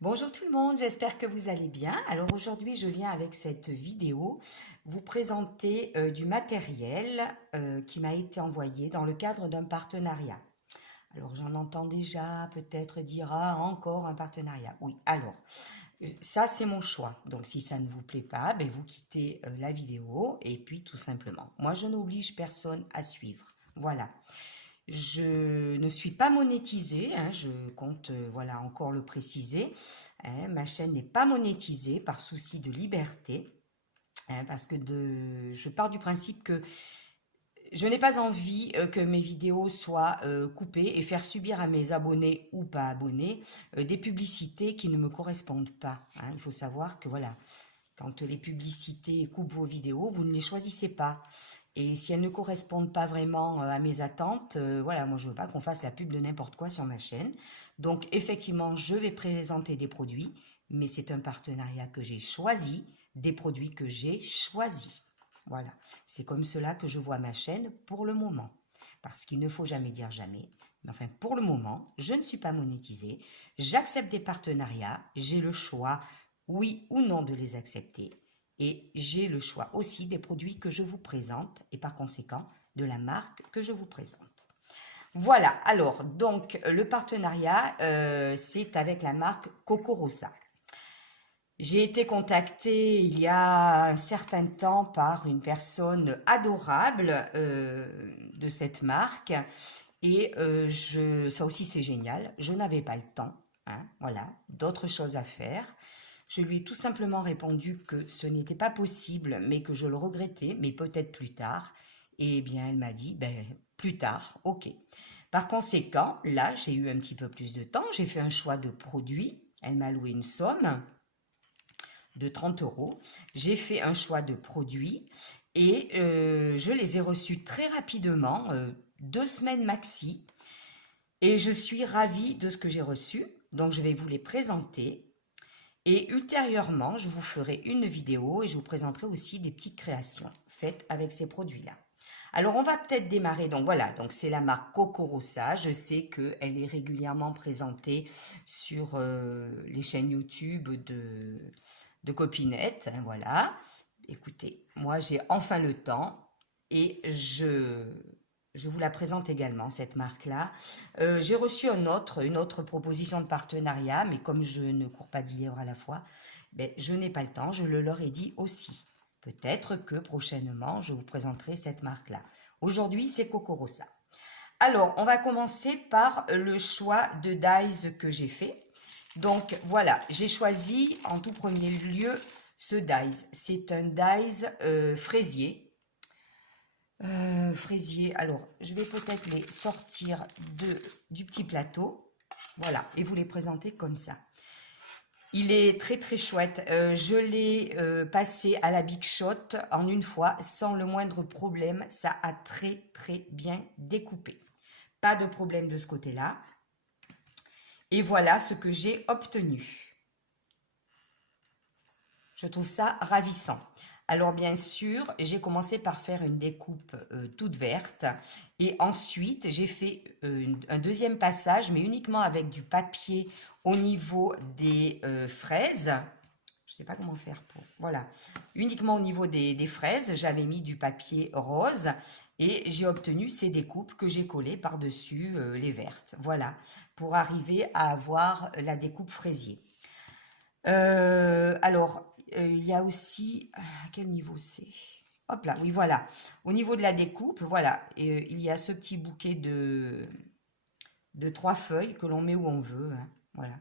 Bonjour tout le monde, j'espère que vous allez bien. Alors aujourd'hui, je viens avec cette vidéo vous présenter du matériel qui m'a été envoyé dans le cadre d'un partenariat. Alors j'en entends déjà peut-être dire ah, encore un partenariat. Oui, alors ça c'est mon choix. Donc si ça ne vous plaît pas, ben, vous quittez la vidéo et puis tout simplement. Moi je n'oblige personne à suivre. Voilà. Je ne suis pas monétisée, hein, je compte voilà encore le préciser. Hein, ma chaîne n'est pas monétisée par souci de liberté, hein, parce que je pars du principe que je n'ai pas envie que mes vidéos soient coupées et faire subir à mes abonnés ou pas abonnés des publicités qui ne me correspondent pas. Hein. Il faut savoir que voilà, quand les publicités coupent vos vidéos, vous ne les choisissez pas. Et si elles ne correspondent pas vraiment à mes attentes, voilà, moi je ne veux pas qu'on fasse la pub de n'importe quoi sur ma chaîne. Donc effectivement, je vais présenter des produits, mais c'est un partenariat que j'ai choisi, des produits que j'ai choisis. Voilà, c'est comme cela que je vois ma chaîne pour le moment. Parce qu'il ne faut jamais dire jamais. Mais enfin, pour le moment, je ne suis pas monétisée. J'accepte des partenariats. J'ai le choix, oui ou non, de les accepter. Et j'ai le choix aussi des produits que je vous présente et par conséquent de la marque que je vous présente. Voilà, alors donc le partenariat, c'est avec la marque Cocorosa. J'ai été contactée il y a un certain temps par une personne adorable de cette marque et ça aussi c'est génial, je n'avais pas le temps, hein, voilà, d'autres choses à faire. Je lui ai tout simplement répondu que ce n'était pas possible, mais que je le regrettais, mais peut-être plus tard. Et bien, elle m'a dit, ben, plus tard, ok. Par conséquent, là, j'ai eu un petit peu plus de temps, j'ai fait un choix de produit. Elle m'a alloué une somme de 30 euros. J'ai fait un choix de produits et je les ai reçus très rapidement, 2 semaines maxi. Et je suis ravie de ce que j'ai reçu. Donc, je vais vous les présenter. Et ultérieurement, je vous ferai une vidéo et je vous présenterai aussi des petites créations faites avec ces produits-là. Alors, on va peut-être démarrer. Donc, voilà. Donc, c'est la marque Cocorosa. Je sais qu'elle est régulièrement présentée sur les chaînes YouTube de copinettes. Hein, voilà. Écoutez, moi, j'ai enfin le temps et je vous la présente également, cette marque-là. J'ai reçu une autre proposition de partenariat, mais comme je ne cours pas 10 livres à la fois, ben, je n'ai pas le temps, je le leur ai dit aussi. Peut-être que prochainement, je vous présenterai cette marque-là. Aujourd'hui, c'est Cocorosa. Alors, on va commencer par le choix de dies que j'ai fait. Donc, voilà, j'ai choisi en tout premier lieu ce dies. C'est un dies fraisier. Fraisier, alors je vais peut-être les sortir du petit plateau, voilà, et vous les présenter comme ça. Il est très très chouette, je l'ai passé à la Big Shot en une fois sans le moindre problème, ça a très très bien découpé. Pas de problème de ce côté-là. Et voilà ce que j'ai obtenu. Je trouve ça ravissant. Alors bien sûr, j'ai commencé par faire une découpe toute verte et ensuite j'ai fait un deuxième passage mais uniquement avec du papier au niveau des fraises. Je ne sais pas comment faire pour... Voilà, uniquement au niveau des fraises, j'avais mis du papier rose et j'ai obtenu ces découpes que j'ai collées par-dessus les vertes. Voilà, pour arriver à avoir la découpe fraisier. Alors, il y a aussi... À quel niveau c'est? Hop là, oui, voilà. Au niveau de la découpe, voilà, il y a ce petit bouquet de 3 feuilles que l'on met où on veut. Hein, voilà.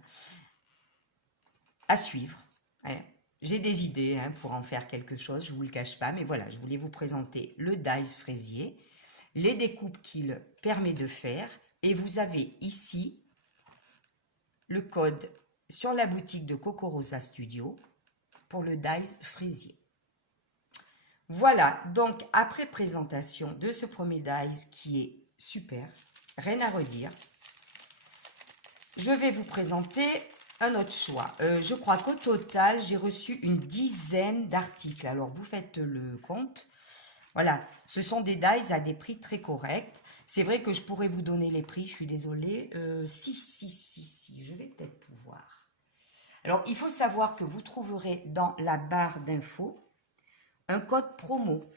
À suivre. Hein. J'ai des idées hein, pour en faire quelque chose, je ne vous le cache pas, mais voilà, je voulais vous présenter le dies fraisier, les découpes qu'il permet de faire, et vous avez ici le code sur la boutique de Cocorosa Studio pour le dies fraisier. Voilà, donc après présentation de ce premier dies qui est super, rien à redire, je vais vous présenter un autre choix. Je crois qu'au total, j'ai reçu une dizaine d'articles. Alors, vous faites le compte. Voilà, ce sont des dies à des prix très corrects. C'est vrai que je pourrais vous donner les prix, je suis désolée. Si, je vais peut-être pouvoir. Alors, il faut savoir que vous trouverez dans la barre d'infos un code promo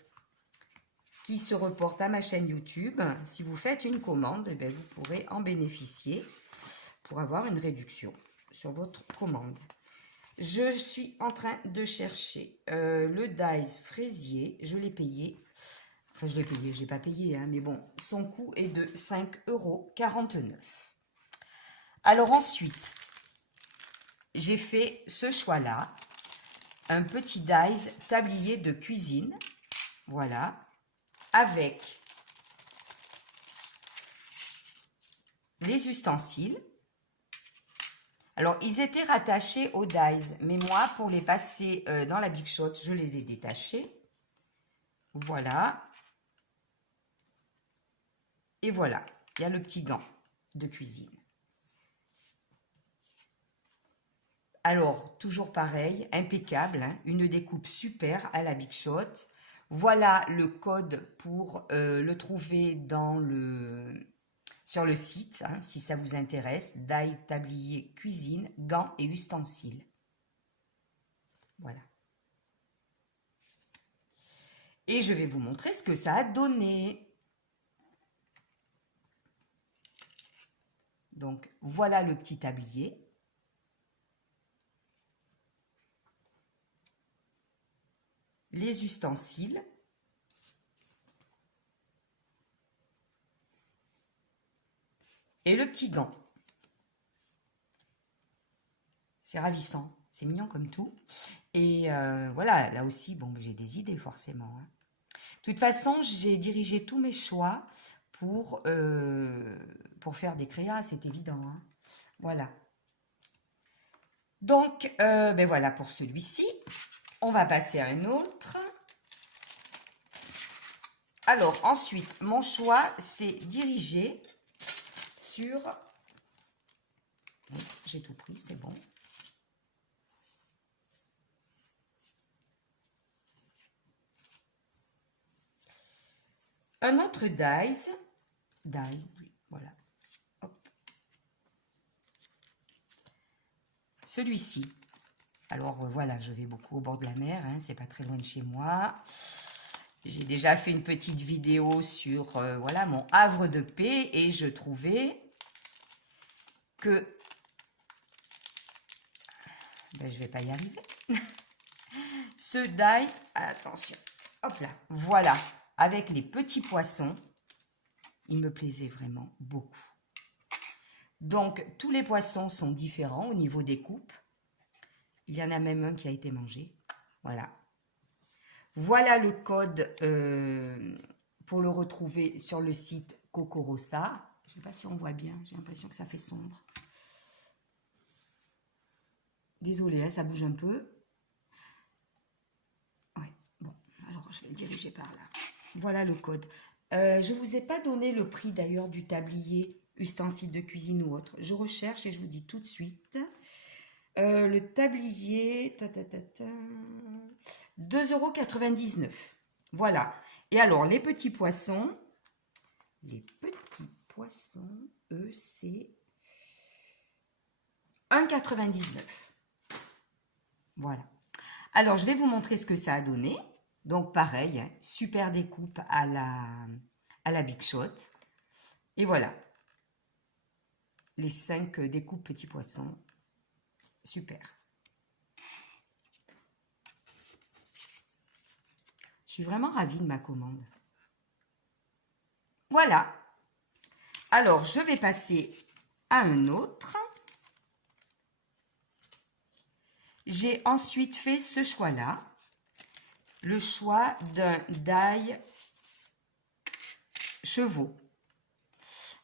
qui se reporte à ma chaîne YouTube. Si vous faites une commande, eh bien, vous pourrez en bénéficier pour avoir une réduction sur votre commande. Je suis en train de chercher le Dies fraisier. Je l'ai payé. Enfin, je l'ai payé, je n'ai pas payé, hein, mais bon, son coût est de 5,49 €. Alors ensuite, j'ai fait ce choix-là. Un petit Dies tablier de cuisine. Voilà. Avec les ustensiles. Alors, ils étaient rattachés au Dies, mais moi, pour les passer dans la Big Shot, je les ai détachés. Voilà. Et voilà, il y a le petit gant de cuisine. Alors, toujours pareil, impeccable, hein, une découpe super à la Big Shot. Voilà le code pour le trouver sur le site, hein, si ça vous intéresse. Dies, tablier, cuisine, gants et ustensiles. Voilà. Et je vais vous montrer ce que ça a donné. Donc, voilà le petit tablier. Les ustensiles. Et le petit gant. C'est ravissant. C'est mignon comme tout. Et voilà, là aussi, bon, j'ai des idées forcément. Hein. De toute façon, j'ai dirigé tous mes choix pour faire des créas, c'est évident. Hein. Voilà. Donc, ben voilà pour celui-ci. On va passer à un autre. Alors, ensuite, mon choix s'est dirigé sur... J'ai tout pris, c'est bon. Un autre Dies, voilà. Hop. Celui-ci. Alors voilà, je vais beaucoup au bord de la mer, hein, c'est pas très loin de chez moi. J'ai déjà fait une petite vidéo sur voilà, mon havre de paix et je trouvais que... Ben, je vais pas y arriver. Ce Dies, attention, hop là, voilà, avec les petits poissons, il me plaisait vraiment beaucoup. Donc, tous les poissons sont différents au niveau des coupes. Il y en a même un qui a été mangé. Voilà. Voilà le code pour le retrouver sur le site Cocorosa. Je ne sais pas si on voit bien, j'ai l'impression que ça fait sombre. Désolée, hein, ça bouge un peu. Ouais, bon, alors je vais le diriger par là. Voilà le code. Je ne vous ai pas donné le prix d'ailleurs du tablier, ustensile de cuisine ou autre. Je recherche et je vous dis tout de suite. Le tablier, 2,99 €. Voilà. Et alors, les petits poissons, eux, c'est 1,99 €. Voilà. Alors, je vais vous montrer ce que ça a donné. Donc, pareil, hein, super découpe à la Big Shot. Et voilà. Les 5 découpes petits poissons. Super. Je suis vraiment ravie de ma commande. Voilà. Alors, je vais passer à un autre. J'ai ensuite fait ce choix-là. Le choix d'un die chevaux.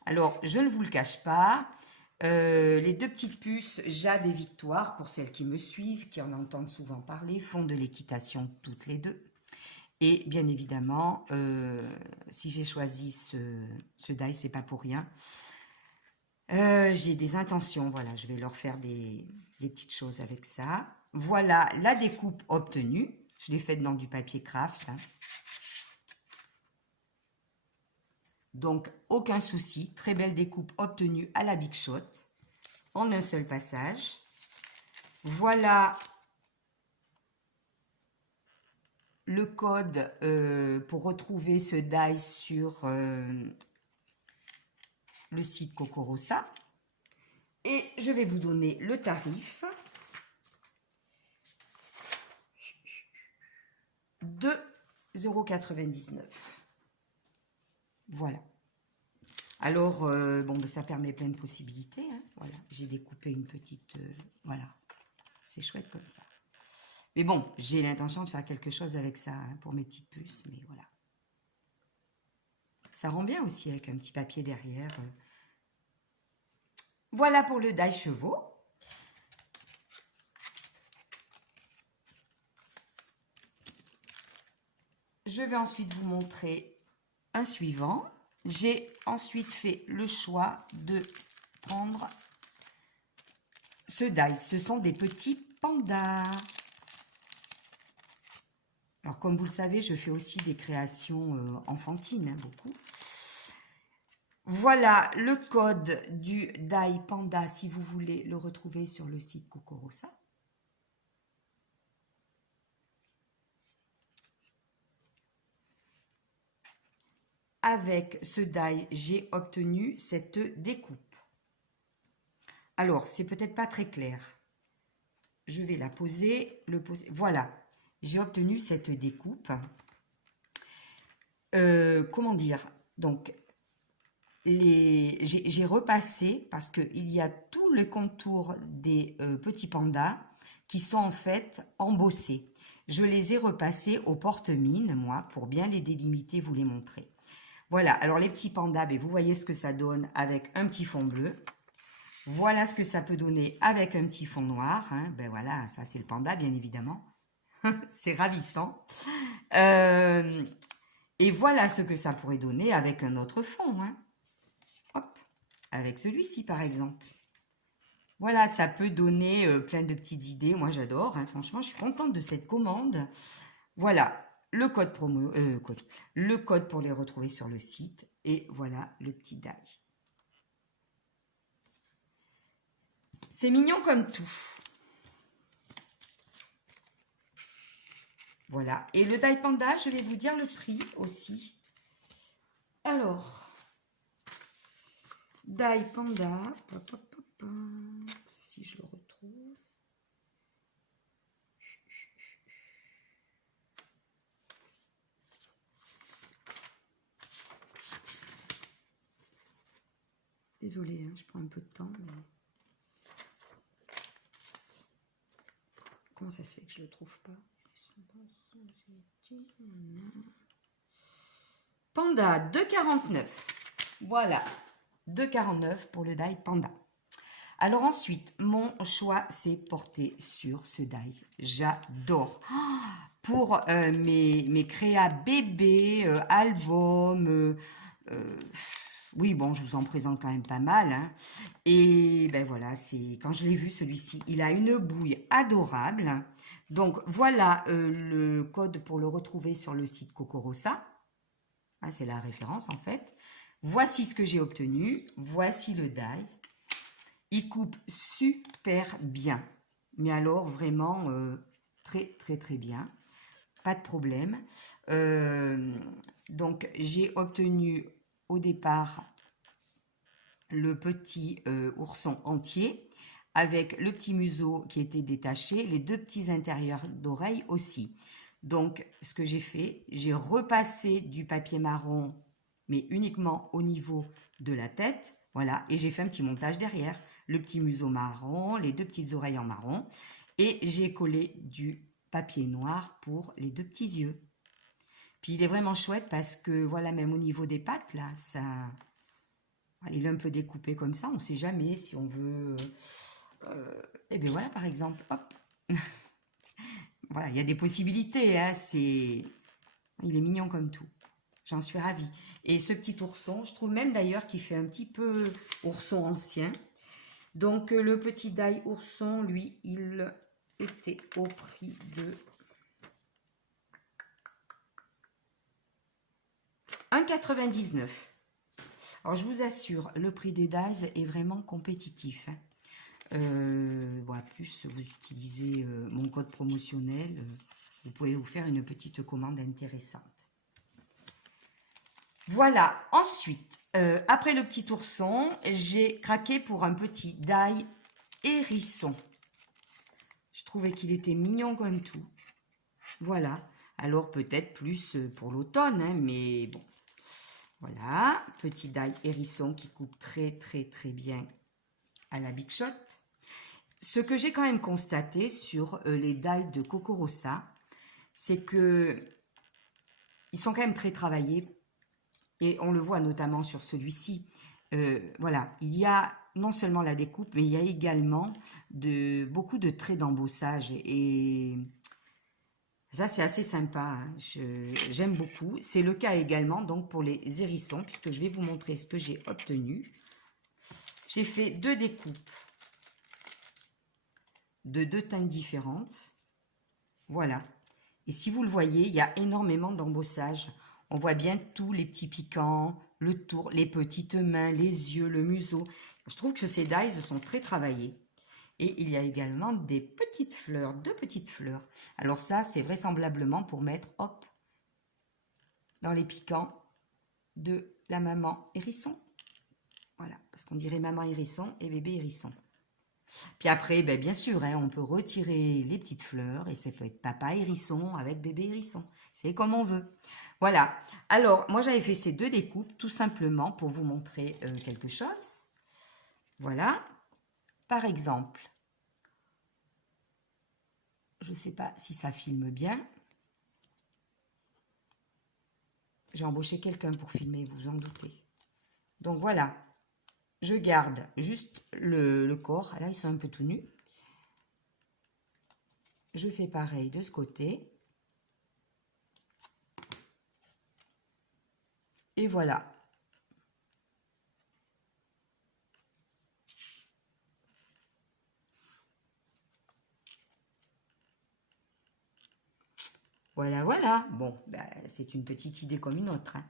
Alors, je ne vous le cache pas. Les deux petites puces Jade et Victoire, pour celles qui me suivent, qui en entendent souvent parler, font de l'équitation toutes les deux. Et bien évidemment, si j'ai choisi ce die, c'est pas pour rien. J'ai des intentions, voilà, je vais leur faire des petites choses avec ça. Voilà la découpe obtenue. Je l'ai faite dans du papier craft. Hein. Donc, aucun souci. Très belle découpe obtenue à la Big Shot. En un seul passage. Voilà le code pour retrouver ce die sur le site Cocorosa. Et je vais vous donner le tarif de 2,99 €. Voilà. Alors, bon, ben, ça permet plein de possibilités. Hein. Voilà, j'ai découpé une petite... voilà, c'est chouette comme ça. Mais bon, j'ai l'intention de faire quelque chose avec ça hein, pour mes petites puces. Mais voilà. Ça rend bien aussi avec un petit papier derrière. Voilà pour le die chevaux. Je vais ensuite vous montrer un suivant. J'ai ensuite fait le choix de prendre ce die. Ce sont des petits pandas. Alors, comme vous le savez, je fais aussi des créations enfantines, hein, beaucoup. Voilà le code du die panda si vous voulez le retrouver sur le site Cocorosa. Avec ce die, j'ai obtenu cette découpe. Alors, c'est peut-être pas très clair. Je vais la poser, le poser. Voilà, j'ai obtenu cette découpe. Comment dire? Donc, j'ai repassé parce qu'il y a tout le contour des petits pandas qui sont en fait embossés. Je les ai repassés au porte-mine, moi, pour bien les délimiter, vous les montrer. Voilà, alors les petits pandas, ben, vous voyez ce que ça donne avec un petit fond bleu. Voilà ce que ça peut donner avec un petit fond noir. Hein. Ben voilà, ça c'est le panda, bien évidemment. C'est ravissant. Et voilà ce que ça pourrait donner avec un autre fond. Hein. Hop, avec celui-ci par exemple. Voilà, ça peut donner plein de petites idées. Moi j'adore, hein. Franchement, je suis contente de cette commande. Voilà. Le code promo, le code pour les retrouver sur le site. Et voilà le petit die. C'est mignon comme tout. Voilà. Et le die panda, je vais vous dire le prix aussi. Alors, die panda, si je le retrouve. Désolée, hein, je prends un peu de temps. Mais... comment ça se fait que je le trouve pas? Panda 2,49. Voilà, 2,49 pour le die panda. Alors ensuite, mon choix s'est porté sur ce die. J'adore. Pour mes créas bébés, albums, oui, bon, je vous en présente quand même pas mal. Hein. Et ben voilà, c'est quand je l'ai vu celui-ci, il a une bouille adorable. Donc voilà le code pour le retrouver sur le site Cocorosa. Ah, c'est la référence en fait. Voici ce que j'ai obtenu. Voici le die. Il coupe super bien. Mais alors vraiment très très très bien. Pas de problème. Donc j'ai obtenu au départ le petit ourson entier avec le petit museau qui était détaché, les deux petits intérieurs d'oreilles aussi. Donc ce que j'ai fait, j'ai repassé du papier marron mais uniquement au niveau de la tête, voilà, et j'ai fait un petit montage derrière, le petit museau marron, les deux petites oreilles en marron, et j'ai collé du papier noir pour les deux petits yeux. Puis il est vraiment chouette parce que voilà, même au niveau des pattes là, ça, il est un peu découpé comme ça, on ne sait jamais si on veut, et bien voilà par exemple, hop, voilà, il y a des possibilités, hein, il est mignon comme tout, j'en suis ravie. Et ce petit ourson, je trouve même d'ailleurs qu'il fait un petit peu ourson ancien. Donc le petit die ourson, lui, il était au prix de 1,99 €. Alors je vous assure, le prix des dies est vraiment compétitif. Hein. Voilà, plus vous utilisez mon code promotionnel, vous pouvez vous faire une petite commande intéressante. Voilà, ensuite, après le petit ourson, j'ai craqué pour un petit die hérisson. Je trouvais qu'il était mignon comme tout. Voilà, alors peut-être plus pour l'automne, hein, mais bon. Voilà, petit die hérisson qui coupe très bien à la Big Shot. Ce que j'ai quand même constaté sur les dies de Coco Rossa, c'est que ils sont quand même très travaillés. Et on le voit notamment sur celui-ci. Voilà, il y a non seulement la découpe, mais il y a également beaucoup de traits d'embossage. Et ça, c'est assez sympa. Hein. J'aime beaucoup. C'est le cas également donc pour les hérissons, puisque je vais vous montrer ce que j'ai obtenu. J'ai fait 2 découpes de 2 teintes différentes. Voilà. Et si vous le voyez, il y a énormément d'embossage. On voit bien tous les petits piquants, le tour, les petites mains, les yeux, le museau. Je trouve que ces dies sont très travaillés. Et il y a également des petites fleurs, 2 petites fleurs. Alors ça, c'est vraisemblablement pour mettre, hop, dans les piquants de la maman hérisson. Voilà, parce qu'on dirait maman hérisson et bébé hérisson. Puis après, ben bien sûr, hein, on peut retirer les petites fleurs et ça peut être papa hérisson avec bébé hérisson. C'est comme on veut. Voilà. Alors, moi, j'avais fait ces 2 découpes tout simplement pour vous montrer quelque chose. Voilà. Par exemple, je ne sais pas si ça filme bien. J'ai embauché quelqu'un pour filmer, vous vous en doutez. Donc voilà. Je garde juste le corps. Là, ils sont un peu tout nus. Je fais pareil de ce côté. Et voilà. Voilà, voilà. Bon, ben, c'est une petite idée comme une autre. Hein.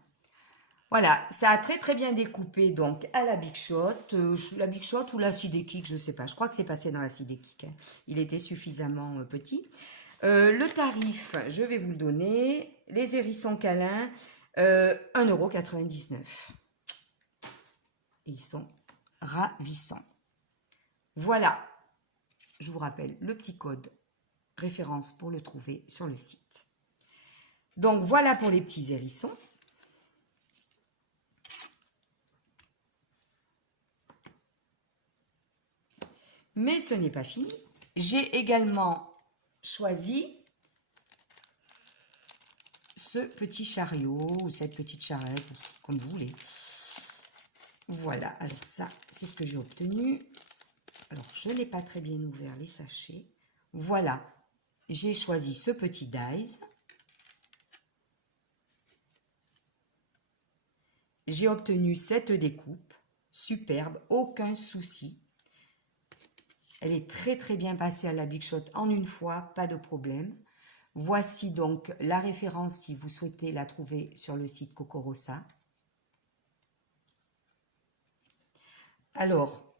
Voilà, ça a très bien découpé donc à la Big Shot. La Big Shot ou la Sidekik, je ne sais pas. Je crois que c'est passé dans la Sidekik. Hein. Il était suffisamment petit. Le tarif, je vais vous le donner. Les hérissons câlins, 1,99 €. Ils sont ravissants. Voilà, je vous rappelle le petit code référence pour le trouver sur le site. Donc voilà pour les petits hérissons. Mais ce n'est pas fini. J'ai également choisi ce petit chariot ou cette petite charrette, comme vous voulez. Voilà, alors ça, c'est ce que j'ai obtenu. Alors, je n'ai pas très bien ouvert les sachets. Voilà, j'ai choisi ce petit dies. J'ai obtenu cette découpe, superbe, aucun souci. Elle est très bien passée à la Big Shot en une fois, pas de problème. Voici donc la référence si vous souhaitez la trouver sur le site Coco Rossa. Alors,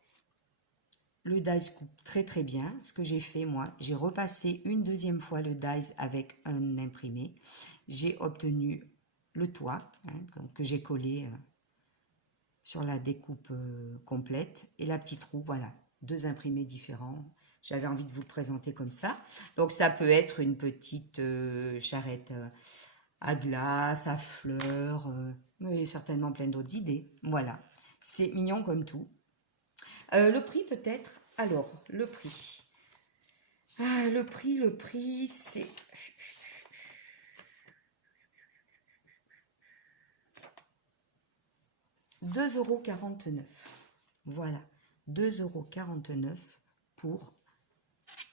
le dies coupe très bien. Ce que j'ai fait, moi, j'ai repassé une deuxième fois le dies avec un imprimé. J'ai obtenu le toit hein, que j'ai collé sur la découpe complète. Et la petite roue, voilà, 2 imprimés différents. J'avais envie de vous le présenter comme ça. Donc, ça peut être une petite charrette à glace, à fleurs, mais certainement plein d'autres idées. Voilà, c'est mignon comme tout. Le prix peut-être. Alors, le prix. Ah, le prix, c'est... €2,49 €. Voilà, 2,49 € pour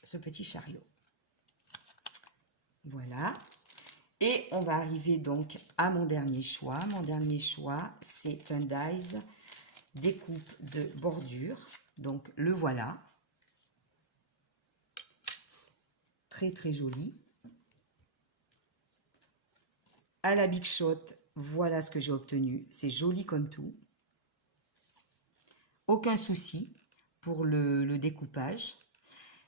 ce petit chariot. Voilà. Et on va arriver donc à mon dernier choix. Mon dernier choix, c'est un dies découpe de bordure. Donc, le voilà. Très joli. À la Big Shot, voilà ce que j'ai obtenu. C'est joli comme tout. Aucun souci pour le découpage.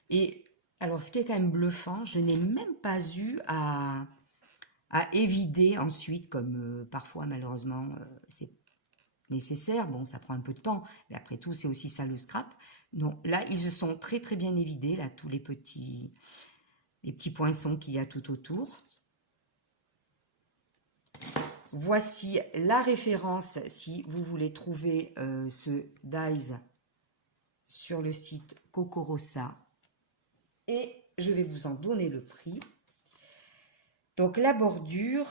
Et alors, ce qui est quand même bluffant, je n'ai même pas eu à évider ensuite, comme parfois, malheureusement, c'est nécessaire. Bon, ça prend un peu de temps, mais après tout, c'est aussi ça le scrap. Non, là, ils se sont très très bien évidés, là, tous les petits poinçons qu'il y a tout autour. Voici la référence si vous voulez trouver ce dies sur le site Cocorosa. Et je vais vous en donner le prix. Donc la bordure,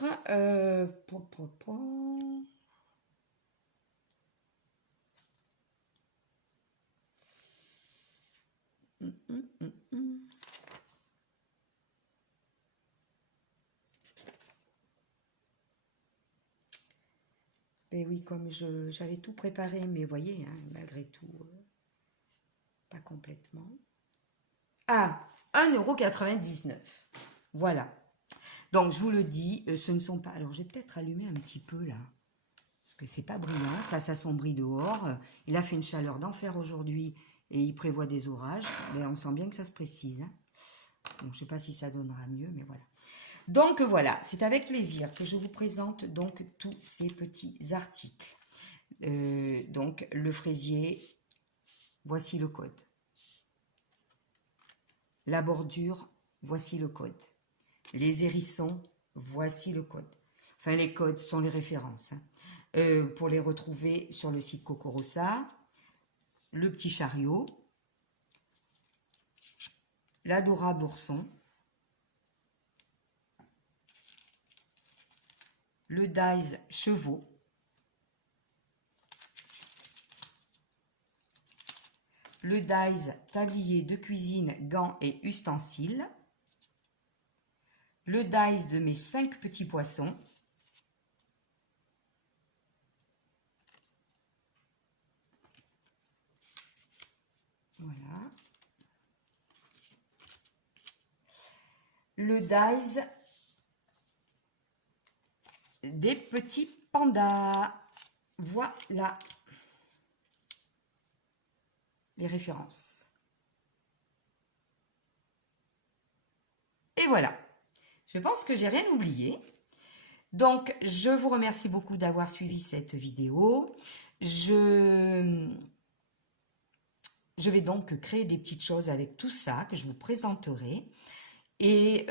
Et oui, comme j'avais tout préparé, mais vous voyez, hein, malgré tout, pas complètement. Ah, 1,99 €. Voilà. Donc, je vous le dis, ce ne sont pas... Alors, j'ai peut-être allumé un petit peu, là. Parce que c'est pas brillant. Ça s'assombrit dehors. Il a fait une chaleur d'enfer aujourd'hui. Et il prévoit des orages. Mais on sent bien que ça se précise. Hein. Bon, je ne sais pas si ça donnera mieux, mais voilà. Donc, voilà. C'est avec plaisir que je vous présente donc tous ces petits articles. Donc, le fraisier, voici le code. La bordure, voici le code. Les hérissons, voici le code. Enfin, les codes sont les références. Hein. Pour les retrouver sur le site Cocorosa, le petit chariot, l'adorable ourson, le dies chevaux, le dies tablier de cuisine, gants et ustensiles, le dies de mes 5 petits poissons, voilà, le dies des petits pandas, voilà les références. Et voilà, je pense que j'ai rien oublié. Donc, je vous remercie beaucoup d'avoir suivi cette vidéo. Je vais donc créer des petites choses avec tout ça que je vous présenterai. Et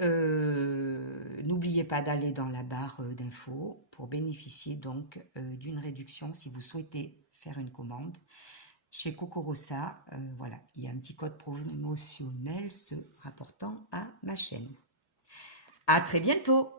n'oubliez pas d'aller dans la barre d'infos pour bénéficier donc d'une réduction si vous souhaitez faire une commande. Chez Cocorosa, voilà, il y a un petit code promotionnel se rapportant à ma chaîne. À très bientôt!